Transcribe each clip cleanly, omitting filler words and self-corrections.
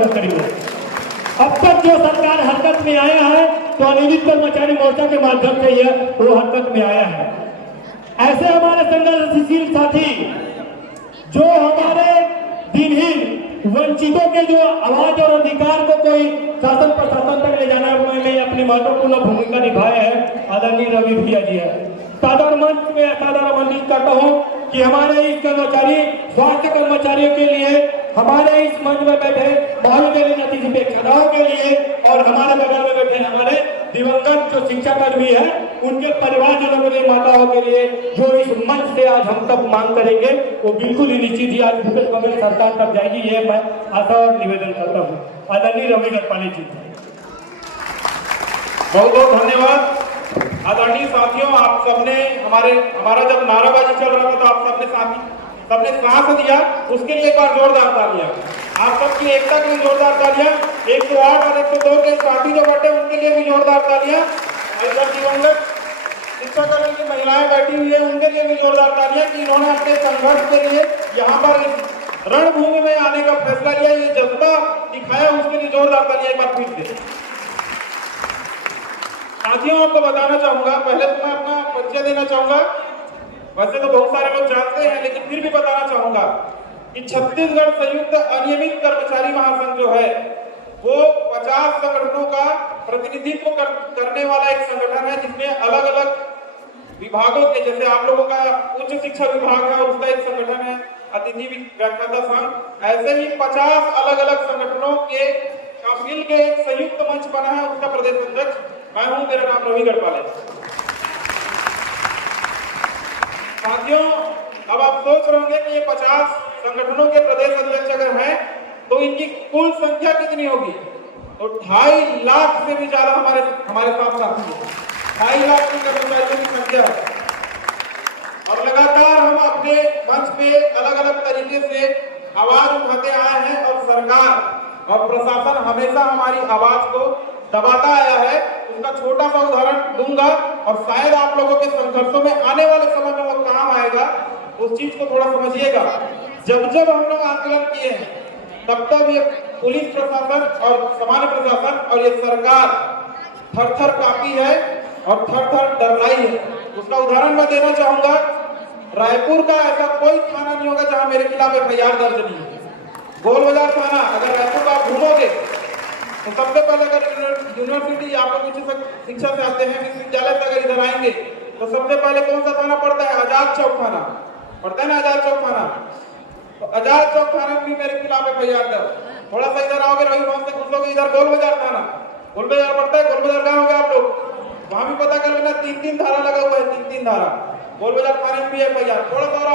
मदद करेंगे। अब तक जो सरकार हरकत में आया है तो अनियमित कर्मचारी मोर्चा के माध्यम से यह वो हरकत में आया है। ऐसे हमारे संघर्षशील साथी जो हमारे दिनहीन वंचितों के जो आवाज और अधिकार को कोई शासन प्रशासन तक ले जाने में अपनी महत्वपूर्ण भूमिका निभाए हैं, आदरणीय रवि भैया जी है। साधारण मंच में साधारण मंच करता हूँ कि हमारे इस कर्मचारी स्वास्थ्य कर्मचारियों के लिए, हमारे इस मंच में बैठे महाविद्यालय अतिथिपेक्षकों के लिए और हमारे बगल में बैठे हमारे दिवंगत जो शिक्षाकर्मी है उनके परिवारजनों के माताओं के लिए जो इस मंच से आज हम तक मांग करेंगे वो बिल्कुल ही निश्चित ही आज भूपेश बघेल सरकार तक जाएगी, ये मैं आशा और निवेदन करता हूँ। आदरणीय रवि गढ़पाले जी, बहुत बहुत धन्यवाद। आदरणीय साथियों, आप सबने हमारा जब नाराबाजी चल रहा था तो आप सबने साथ दिया, उसके लिए एक बार जोरदार तालियां। आप सबकी एकता के लिए जोरदार तालियां। 108 और 102 के साथी जो बैठे उनके लिए भी जोरदार तालियां। इधर दिवंगत शिक्षाकर्मी की महिलाएं बैठी हुई है उनके लिए भी जोरदार तालियां कि इन्होंने अपने संघर्ष के लिए यहाँ पर रणभूमि में आने का फैसला लिया, ये जज्बा दिखाया, उसके लिए जोरदार तालियां एक बार फिर से। साथियों, आपको बताना चाहूंगा, पहले तो मैं अपना परिचय देना चाहूंगा। वैसे तो बहुत सारे लोग जानते हैं लेकिन फिर भी बताना चाहूंगा कि छत्तीसगढ़ संयुक्त अनियमित कर्मचारी महासंघ जो है वो 50 संगठनों का प्रतिनिधित्व करने वाला एक संगठन है, जिसमें अलग अलग विभागों के, जैसे आप लोगों का उच्च शिक्षा विभाग है उसका एक संगठन है अतिथि व्याख्याता संघ, ऐसे ही 50 अलग अलग संगठनों के मिल के एक संयुक्त मंच बना है, उसका प्रदेश अध्यक्ष मैं हूं, मेरा नाम रवि गढ़पाले। साथियों, अब आप सोच रहे होंगे कि ये 50 संगठनों के प्रदेश अध्यक्ष अगर हैं तो इनकी कुल संख्या कितनी होगी, तो 2.5 लाख से भी ज्यादा हमारे साथ साथी हैं। 2.5 लाख की कर्मचारियों की संख्या है और लगातार हम अपने मंच पे अलग अलग तरीके से आवाज उठाते आए हैं और सरकार और प्रशासन हमेशा हमारी आवाज को दबाता आया है। उसका छोटा सा उदाहरण दूंगा और शायद आप लोगों के संघर्षों में आने वाले समय में वो काम आएगा, उस चीज को थोड़ा समझिएगा। जब हम लोग आंदोलन किए हैं तब ये पुलिस प्रशासन और सामान्य प्रशासन और ये सरकार थर-थर कांपी है और थर-थर डरलाई है। उसका उदाहरण मैं देना चाहूंगा, रायपुर का ऐसा कोई थाना नहीं होगा जहां मेरे खिलाफ FIR दर्ज नहीं है। गोल बाजार थाना, अगर रायपुर का आप घूमोगे तो सबसे पहले अगर यूनिवर्सिटी आप लोग उच्च शिक्षा से आते हैं, विश्वविद्यालय से अगर इधर आएंगे तो सबसे पहले कौन सा थाना पड़ता है, आजाद चौक थाना पड़ता है ना, आजाद चौक थाना। तो आजाद चौक थाना में भी मेरे खिलाफ FIR दर्ज। थोड़ा सा इधर आओगे, रवि भवन से घुसोगे, इधर गोल बाजार थाना, गोल बाजार पड़ता है, गोल बाजार कहाँ होगा आप लोग, वहां भी पता कर लेना, 3-3 धारा लगा हुआ है, 3-3 धारा गोल बाजार थाने में भी FIR। थोड़ा सा और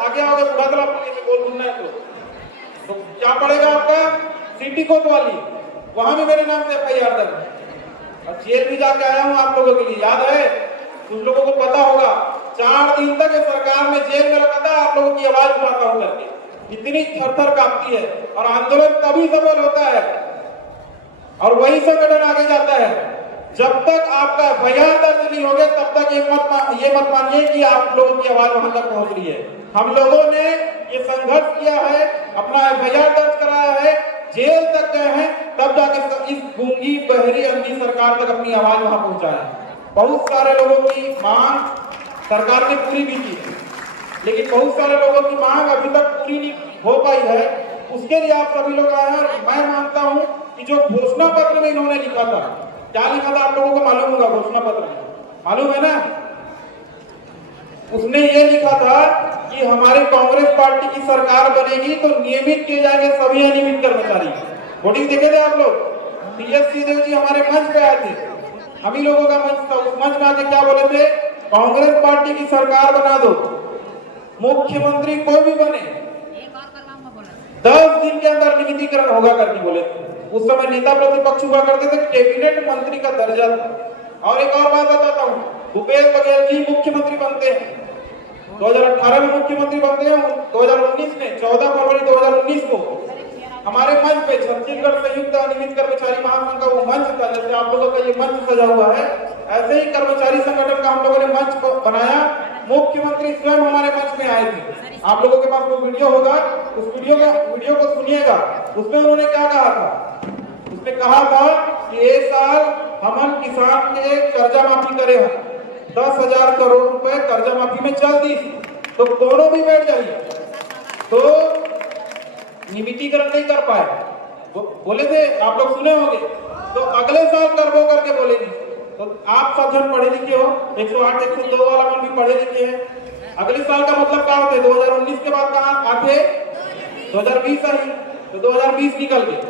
आगे आओगे बुढ़ातला पुलिस से गोल घूमना है तो क्या पड़ेगा आपका, सिटी कोर्ट वाली, वहां भी मेरे नाम से FIR दर्ज। और जेल भी जाके आया हूं आप लोगों के लिए, याद है, कुछ लोगों को पता होगा, 4 दिन तक सरकार में जेल में रखा था आप लोगों की आवाज उठाता हूं करके। इतनी थर-थर कांपती है और आंदोलन तभी सफल होता है और वही संगठन आगे जाता है। जब तक आपका FIR दर्ज नहीं होगा तब तक ये मत मानिए कि आप लोगों की आवाज वहां तक पहुंच रही है। हम लोगों ने ये संघर्ष किया है, अपना FIR दर्ज कराया है, जेल तक गए हैं, तब जाके इस गूंगी बहरी अंधी सरकार तक अपनी आवाज वहां पहुंचाए। बहुत सारे लोगों की मांग सरकार ने पूरी भी की लेकिन बहुत सारे लोगों की मांग अभी तक पूरी नहीं हो पाई है। उसके लिए आप सभी लोग आए हैं और मैं मानता हूं कि जो घोषणा पत्र में इन्होंने लिखा था, क्या लिखा था आप लोगों को मालूम होगा, घोषणा पत्र में मालूम है ना, उसने ये लिखा था कि हमारी कांग्रेस पार्टी की सरकार बनेगी तो नियमित किए जाएंगे सभी अनियमित कर्मचारी। वोटिंग देखे थे आप लोग, TS सिंहदेव जी हमारे मंच पे आए थे, हम ही लोगों का मंच था, उस मंच में आके क्या बोले थे, कांग्रेस पार्टी की सरकार बना दो, मुख्यमंत्री कोई भी बने 10 दिन के अंदर नियमितीकरण होगा करके बोले। उस समय नेता प्रतिपक्ष हुआ करते थे, कैबिनेट मंत्री का दर्जा था। और एक और बात बताता हूँ, भूपेश बघेल जी मुख्यमंत्री बनते हैं, 2018 में मुख्यमंत्री बनते हैं, 2019 में 14 फरवरी 2019 को हमारे मंच पे छत्तीसगढ़ संयुक्त अनियमित कर्मचारी महासंघ का वो मंच था, जैसे आप लोगों का ये मंच सजा हुआ है, ऐसे ही कर्मचारी संगठन का हम लोगों ने मंच बनाया मुख्यमंत्री स्वयं हमारे मंच में आए थे। आप लोगों के पास वो वीडियो होगा, उस वीडियो को सुनिएगा। उसमें उन्होंने क्या कहा था? उसने कहा था कि इस साल हम किसान के कर्जा माफी करे हैं, 10,000 करोड़ रुपए कर्जा माफी में चल दी। तो दोनों भी बैठ जाइए, तो निमितीकरण नहीं कर पाए, बोले थे, आप लोग सुने होंगे। तो अगले साल करबो करके बोलेंगे। तो आप सब जन पढ़े लिखे हो, 108 102 वाला मन भी पढ़े लिखे हैं। अगले साल का मतलब क्या होता है? 2019 के बाद कहाँ आते? 2020 आई, तो 2020 निकल गए,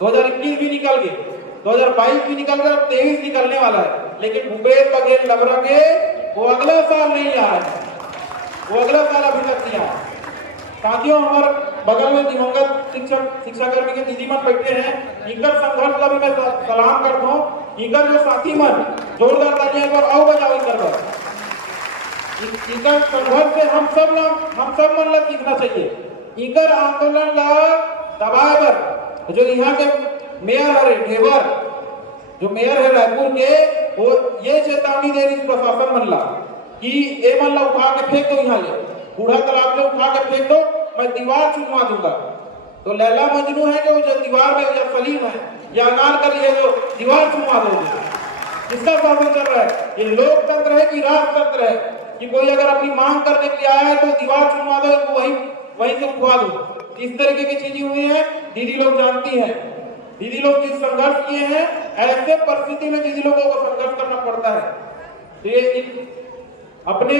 2021 भी निकल गए, 2022 भी निकल गया, 23 निकलने वाला है। लेकिन भूपेश बघेल लबरा के वो अगला साल नहीं आया है, वो अगला साल अभी तक नहीं आया। साथियों, हमारे बगल में दिवंगत शिक्षाकर्मी के दीदी मन बैठे हैं, इनका संघर्ष का भी मैं सलाम करता हूँ। इनका जो साथी मन जोरदार तालियां पर आओ बजाओ इनका संघर्ष से हम सब मन ला सीखना चाहिए। इनकर आंदोलन ला दबाए पर जो यहाँ के मेयर है ढेबर, जो मेयर है रायपुर के, वो ये चेतावनी दे रही प्रशासन मन ला कि ए मन ला उठा के फेंक दो, यहाँ ले बूढ़ा तालाब में उठा के फेंक दो, मैं दीवार चुनवा दूंगा। तो लैला मजनू है कि वो जो दीवार में या सलीम है या अनारकली है जो दीवार चुनवा दोगे। किसका शासन चल रहा है? ये लोकतंत्र है कि राजतंत्र है? कि कोई अगर अपनी मांग करने के लिए आया है तो दीवार चुनवा दो, इनको वहीं से उठवा दो। इस तरीके की चीजें हुई है, दीदी लोग जानती हैं। दीदी लोग जिस संघर्ष किए हैं, ऐसे परिस्थिति में दीदी लोगों को संघर्ष करना पड़ता है। तो ये अपने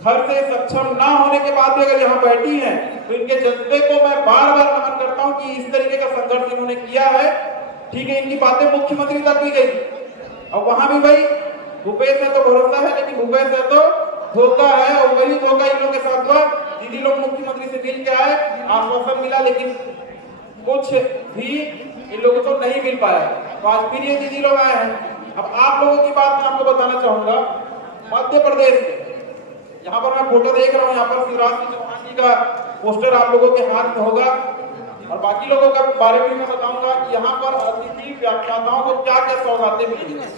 घर से सक्षम ना होने के बाद भी अगर यहाँ बैठी हैं, तो इनके जज्बे को मैं बार बार नमन करता हूँ कि इस तरीके का संघर्ष इन्होंने किया है। ठीक है, इनकी बातें मुख्यमंत्री तक भी गई, और वहां भी भाई भूपेश है तो भरोसा है, लेकिन भूपेश है तो धोखा है, और वही धोखा इन लोगों के साथ हुआ। दीदी लोग मुख्यमंत्री से मिल के आए, आश्वासन मिला, लेकिन कुछ भी इन लोगों को नहीं मिल पाया। तो आज फिर ये दीदी लोग आए हैं। अब आप लोगों की बात मैं आपको बताना चाहूंगा। मध्य प्रदेश में यहाँ पर मैं फोटो देख रहा हूँ, यहाँ पर शिवराज सिंह चौहान जी का पोस्टर आप लोगों के हाथ में होगा, और बाकी लोगों के बारे में मैं बताऊंगा कि यहाँ पर अतिथि व्याख्याताओं को क्या क्या सौगातें मिली है।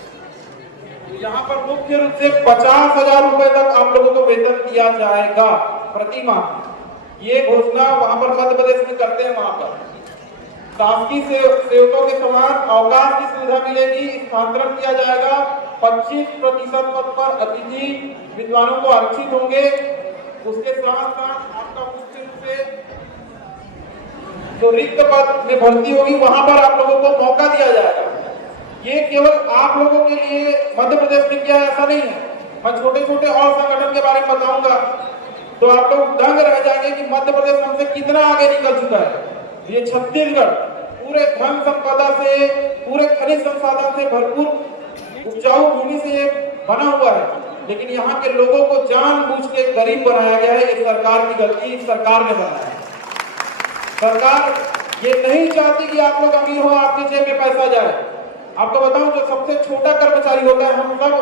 तो यहाँ पर मुख्य रूप से 50,000 रुपए तक आप लोगों को वेतन दिया जाएगा प्रति माह। ये घोषणा वहां पर मध्य प्रदेश में करते हैं। वहां पर शासकीय सेवकों के समान अवकाश की सुविधा मिलेगी, स्थानांतरण किया जाएगा, 25% पद पर अतिथि विद्वानों को आरक्षित होंगे। उसके साथ साथ आपका मुख्य रूप से जो रिक्त पद में भर्ती होगी, वहां पर आप लोगों को मौका दिया जाएगा। ये केवल आप लोगों के लिए मध्य प्रदेश में किया, ऐसा नहीं है। मैं छोटे छोटे और संगठन के बारे में बताऊंगा तो आप लोग दंग रह जाएंगे कि मध्य प्रदेश हमसे कितना आगे निकल चुका है। ये छत्तीसगढ़ पूरे धन संपदा से, पूरे खनिज संसाधन से भरपूर उपजाऊ भूमि से बना हुआ है, लेकिन यहाँ के लोगों को जानबूझ के गरीब बनाया गया है। ये सरकार की गलती, इस सरकार ने बनाया है। सरकार ये नहीं चाहती कि आप लोग अमीर हो, आपके जेब में पैसा जाए। आपको बताऊं, जो सबसे छोटा कर्मचारी होता है, हम सब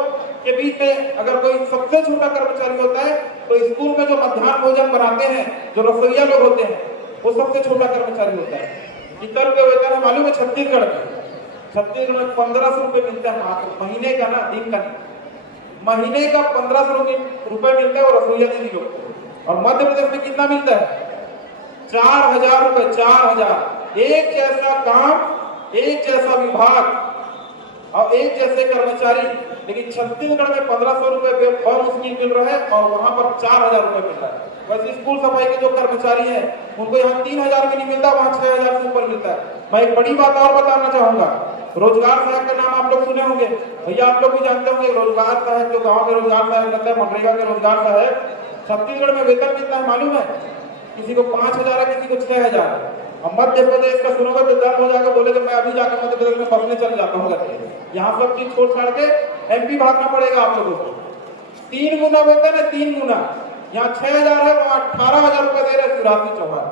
के बीच में अगर कोई सबसे छोटा कर्मचारी होता है, तो स्कूल में जो मध्याह्न भोजन बनाते हैं, जो रसोइया लोग होते हैं, वो सबसे छोटा कर्मचारी होता है। कितना रुपये वेतन है मालूम है? छत्तीसगढ़ में 1500 रुपये मिलता है मात्र महीने का, ना दिन का नहीं। महीने का 1500 रुपये मिलता है वो रसोइया दीदी लोग। और मध्य प्रदेश में कितना मिलता है? 4,000 रुपये। 4,000। एक जैसा काम, एक जैसा विभाग और एक जैसे कर्मचारी, लेकिन छत्तीसगढ़ में 1500 रुपये मुश्किल मिल रहा है और वहां पर 4,000 रुपये मिल रहा है। वैसे स्कूल सफाई के जो कर्मचारी हैं, उनको यहाँ 3,000 भी नहीं मिलता, वहाँ 6,000 से ऊपर मिलता है। मैं एक बड़ी बात और बताना चाहूंगा। रोजगार सहायक का नाम आप लोग सुने होंगे, भैया आप लोग भी जानते होंगे। रोजगार सहायक जो गाँव में रोजगार सहायक रहता है, मनरेगा के रोजगार सहायक, छत्तीसगढ़ में वेतन कितना है मालूम है? किसी को 5,000 है, किसी को 6,000 है। और मध्य प्रदेश का सुनोगे तो दर्द हो जाकर बोले कि मैं अभी जाकर मध्य प्रदेश में पढ़ने चल जाता हूँ करके। यहाँ सब चीज छोड़ छाड़ के एमपी भागना पड़ेगा आप लोगों को। 3 गुना वेतन है, 3 गुना। यहाँ 6,000 है, वहाँ 18,000 रुपए दे रहे शिवराज सिंह चौहान।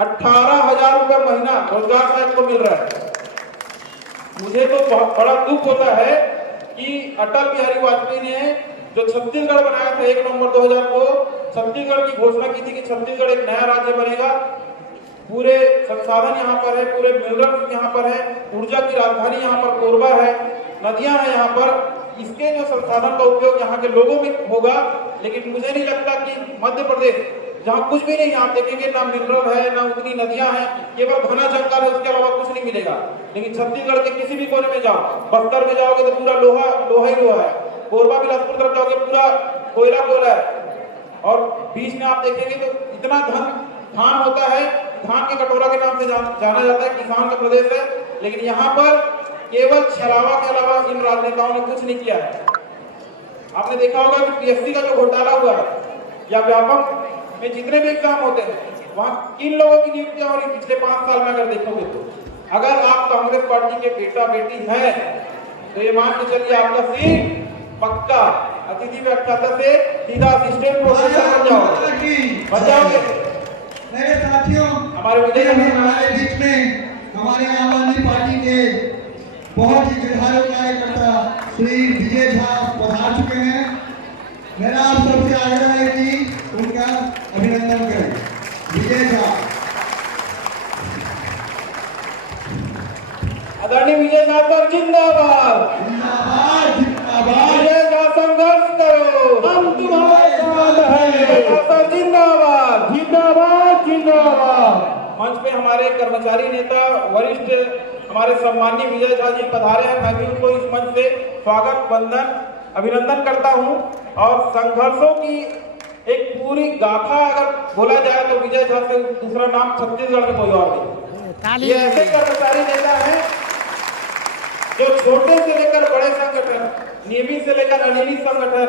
18,000 रुपए महीना रोजगार सहायक को मिल रहा है। मुझे तो बहुत बड़ा दुख होता है कि अटल बिहारी वाजपेयी ने जो छत्तीसगढ़ बनाया था 1 नवंबर 2000 को, छत्तीसगढ़ की घोषणा की थी कि छत्तीसगढ़ एक नया राज्य बनेगा, पूरे संसाधन यहाँ पर है, पूरे मिनरल्स यहाँ पर है, ऊर्जा की राजधानी यहाँ पर कोरबा है, नदियां हैं यहाँ पर। इसके जो संसाधन का उपयोग यहाँ के लोगों में होगा, लेकिन मुझे नहीं लगता कि मध्य प्रदेश जहाँ कुछ भी नहीं, आप देखेंगे ना मिनरल है ना उतनी नदियां हैं, केवल घना जंगल है, उसके अलावा कुछ नहीं मिलेगा। लेकिन छत्तीसगढ़ के किसी भी कोने में जाओ, बस्तर में जाओगे तो पूरा लोहा ही लोहा है, कोरबा बिलासपुर तरफ जाओगे पूरा कोयला है, और बीच में आप देखेंगे तो इतना धान होता है, धान के कटोरा के नाम से जाना जाता है, किसान का प्रदेश है। लेकिन यहाँ पर केवल छलावा के अलावा इन राजनेताओं ने कुछ नहीं किया है। आपने देखा होगा कि पीएससी का जो घोटाला हुआ है या व्यापक में जितने भी एग्जाम होते हैं, वहाँ किन लोगों की नियुक्तियां हो रही पिछले 5 साल में अगर देखोगे तो, अगर आप कांग्रेस पार्टी के बेटा बेटी हैं तो ये मान के चलिए आपका सीट पक्का अतिथि व्याख्याता से सीधा असिस्टेंट प्रोफेसर बन जाओगे। मेरे साथियों, हमारे बीच में हमारे आम आदमी पार्टी के बहुत ही विधायक कार्यकर्ता श्री विजय झा पधार चुके हैं। मेरा आप सबसे आग्रह है कि उनका अभिनंदन करें। विजय झा, आदरणीय विजय झा पर जिंदाबाद, जिंदाबाद जिंदाबाद। विजय झा संघर्ष करो, हम तुम्हारे साथ हैं, जिंदाबाद जिंदाबाद जिंदाबाद। मंच पे हमारे कर्मचारी नेता वरिष्ठ हमारे सम्माननीय विजय झा जी पधारे हैं। मैं भी उनको इस मंच से स्वागत वंदन अभिनंदन करता हूं। और संघर्षों की एक पूरी गाथा अगर बोला जाए तो विजय झा से दूसरा नाम छत्तीसगढ़ में कोई और नहीं। ये ऐसे कर्मचारी नेता हैं जो छोटे से लेकर बड़े संगठन, नियमित से लेकर अनियमित संगठन,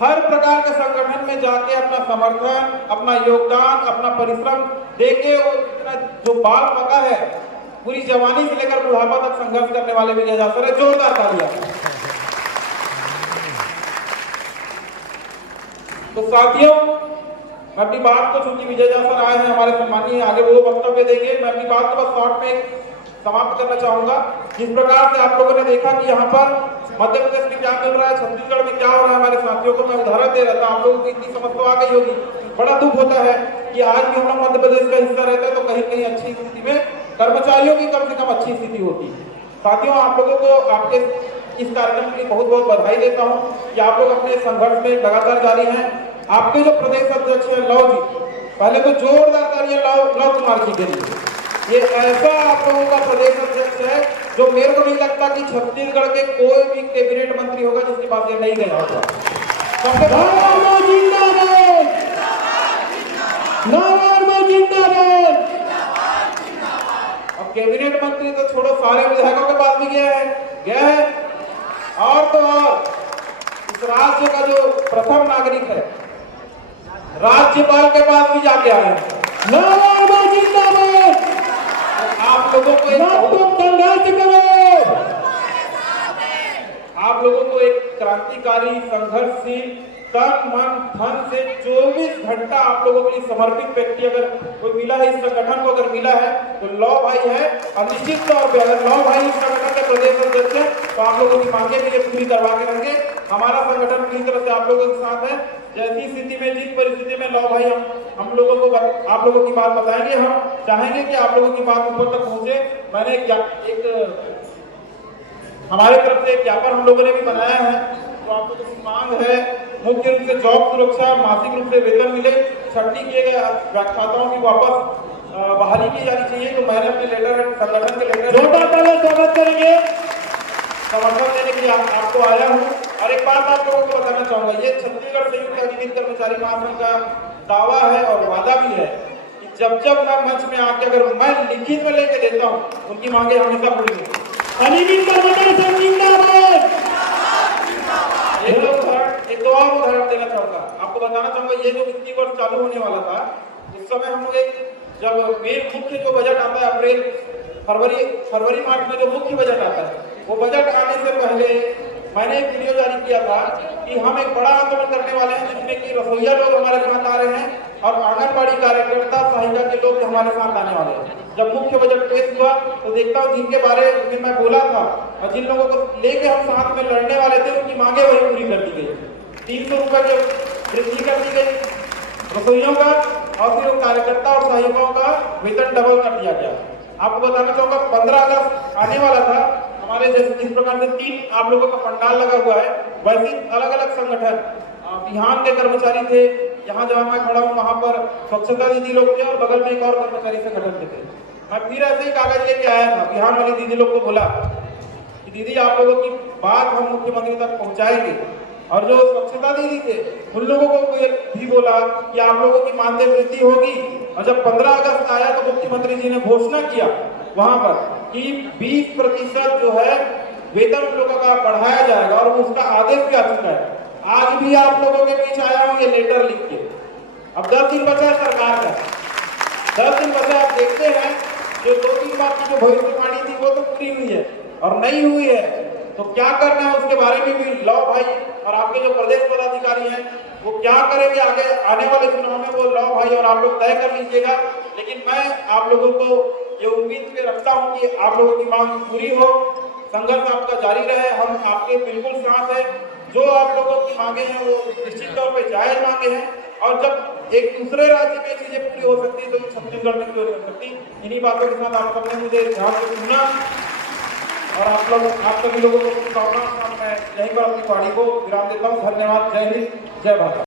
हर प्रकार के संगठन में जाके अपना समर्थन, अपना योगदान, अपना परिश्रम देके जो बाल पका है, पूरी जवानी से लेकर बुढ़ापा तक संघर्ष करने वाले विजय झा सर, जोरदार तालियां। तो साथियों, मैं अपनी बात को, चूंकि विजय झा सर आए हैं हमारे सम्मानीय, आगे वो वक्तव्य देंगे, मैं अपनी बात को बस शॉर्ट में समाप्त करना चाहूंगा। जिस प्रकार से आप लोगों ने देखा कि यहाँ पर मध्य प्रदेश में क्या मिल रहा है, छत्तीसगढ़ में क्या हो रहा है, हमारे साथियों को मैं उदाहरण दे रहा था, आप लोगों को इतनी समझ तो आ गई होगी। बड़ा दुख होता है कि आज भी हम लोग मध्य प्रदेश का हिस्सा रहता है तो कहीं कहीं अच्छी स्थिति में कर्मचारियों की कम से कम अच्छी स्थिति होती है। साथियों, आप लोगों को आपके इस कार्यक्रम के लिए बहुत बहुत बधाई देता हूँ कि आप लोग अपने संघर्ष में लगातार जारी हैं। आपके जो प्रदेश अध्यक्ष है लव जी, पहले तो जोरदार तालियां लव कुमार जी के लिए। ये ऐसा आप लोगों का प्रदेश अध्यक्ष है जो मेरे को नहीं लगता कि छत्तीसगढ़ के कोई भी कैबिनेट मंत्री होगा जिसके पास ये नहीं गया होगा। अब कैबिनेट मंत्री तो छोड़ो, सारे विधायकों के पास भी गया है। और तो और इस राज्य का जो प्रथम नागरिक है, राज्यपाल के पास भी जाके आए हैं। आप लोगों को एक क्रांतिकारी संघर्षशील तन मन धन से 24 घंटा आप लोगों के लिए समर्पित व्यक्ति अगर कोई मिला है, इस संगठन को अगर मिला है तो लव भाई है। और निश्चित तौर पे अगर लव भाई इस संगठन के प्रदेश अध्यक्ष है तो आप लोगों की मांगे भी पूरी करवा के रहेंगे। हमारा संगठन पूरी तरह से आप लोगों के साथ है। जैसी स्थिति में, जिस परिस्थिति में लव भाई हम लोगों को आप लोगों की बात बताएंगे, हम चाहेंगे कि आप लोगों की बात ऊपर तक पहुंचे। मैंने एक हमारे तरफ से एक ज्ञापन हम लोगों ने भी बनाया है। तो आपको कुछ मांग है, मुख्य रूप से जॉब सुरक्षा, मासिक रूप से वेतन मिले, छटनी किए गए व्याख्याताओं की वापस बहाली की जानी चाहिए। तो मैंने अपने लेटर, संगठन के लेटर स्वागत करेंगे, समर्थन देने के लिए आपको आया हूँ। और एक बात आप लोगों को बताना चाहूंगा, ये छत्तीसगढ़ संयुक्त अधीनस्थ कर्मचारी महासंघ का दावा है और वादा भी है कि जब मैं मंच में आके अगर मैं लिखित में लेके देता हूँ, उनकी मांगे हमेशा पूरी होगी। एक दो और उदाहरण देना चाहूंगा, आपको बताना चाहूंगा। ये जो वित्तीय वर्ष चालू होने वाला था, उस समय हम लोग जब मेन मुख्य जो बजट आता है अप्रैल फरवरी मार्च में जो मुख्य बजट आता है, वो बजट आने से पहले मैंने एक वीडियो जारी किया था कि हम एक बड़ा आंदोलन करने वाले हैं, जिसमें कि रसोईया लोग हमारे साथ आ रहे हैं और आंगनबाड़ी कार्यकर्ता, सहायिका के लोग हमारे साथ आने वाले हैं। जब मुख्य बजट पेश हुआ तो देखता हूँ जिनके बारे में मैं बोला था और जिन लोगों को लेके हम साथ में लड़ने वाले थे, उनकी मांगे वही पूरी कर दी गई। 300 रुपए की वृद्धि कर दी गई रसोइयों का, और फिर कार्यकर्ता और सहायिकाओं का वेतन डबल कर दिया गया। आपको बताना चाहूंगा 15 अगस्त आने वाला था, हमारे जैसे जिस प्रकार से 3 आप लोगों का पंडाल लगा हुआ है, वैसे अलग अलग संगठन, बिहान के कर्मचारी थे, यहाँ जहाँ मैं खड़ा हूँ वहाँ पर स्वच्छता दीदी लोग थे और बगल में एक और कर्मचारी संगठन के थे। मैं फिर ऐसे ही कागज लेके आया था, बिहान वाली दीदी लोग को बोला कि दीदी आप लोगों की बात हम मुख्यमंत्री तक पहुँचाएंगे। और जो स्वच्छता दीदी थे उन लोगों को भी बोला कि आप लोगों की मानदेय वृद्धि होगी। और जब 15 अगस्त आया तो मुख्यमंत्री जी ने घोषणा किया वहां पर कि 20% जो है वेतन उन लोगों का बढ़ाया जाएगा और उसका आदेश भी आ चुका है। आज भी आप लोगों के बीच आया हूं ये लेटर लिख के। अब 10 दिन बचा है सरकार का, 10 दिन बचा। आप देखते हैं जो 2-3 बार की जो भविष्यवाणी थी वो तो पूरी हुई है और नहीं हुई है तो क्या करना है उसके बारे में भी लॉ भाई और आपके जो प्रदेश पदाधिकारी हैं वो क्या करेंगे आगे आने वाले चुनाव में, वो लॉ भाई और आप लोग तय कर लीजिएगा। लेकिन मैं आप लोगों को ये उम्मीद पे रखता हूँ कि आप लोगों की मांग पूरी हो, संघर्ष आपका जारी रहे। हम आपके बिल्कुल साथ हैं। जो आप लोगों की मांगे हैं वो निश्चित तौर पे जायज मांगे हैं और जब एक दूसरे राज्य में चीजें पूरी हो सकती है तो छत्तीसगढ़ में क्यों नहीं हो सकती। इन्हीं बातों के साथ आप सबने मुझे ध्यान से सुना और आप सभी लोगों को शुभकामनाएं। मैं यहीं पर अपनी वाणी को विराम देता हूँ। धन्यवाद। जय हिंद, जय भारत।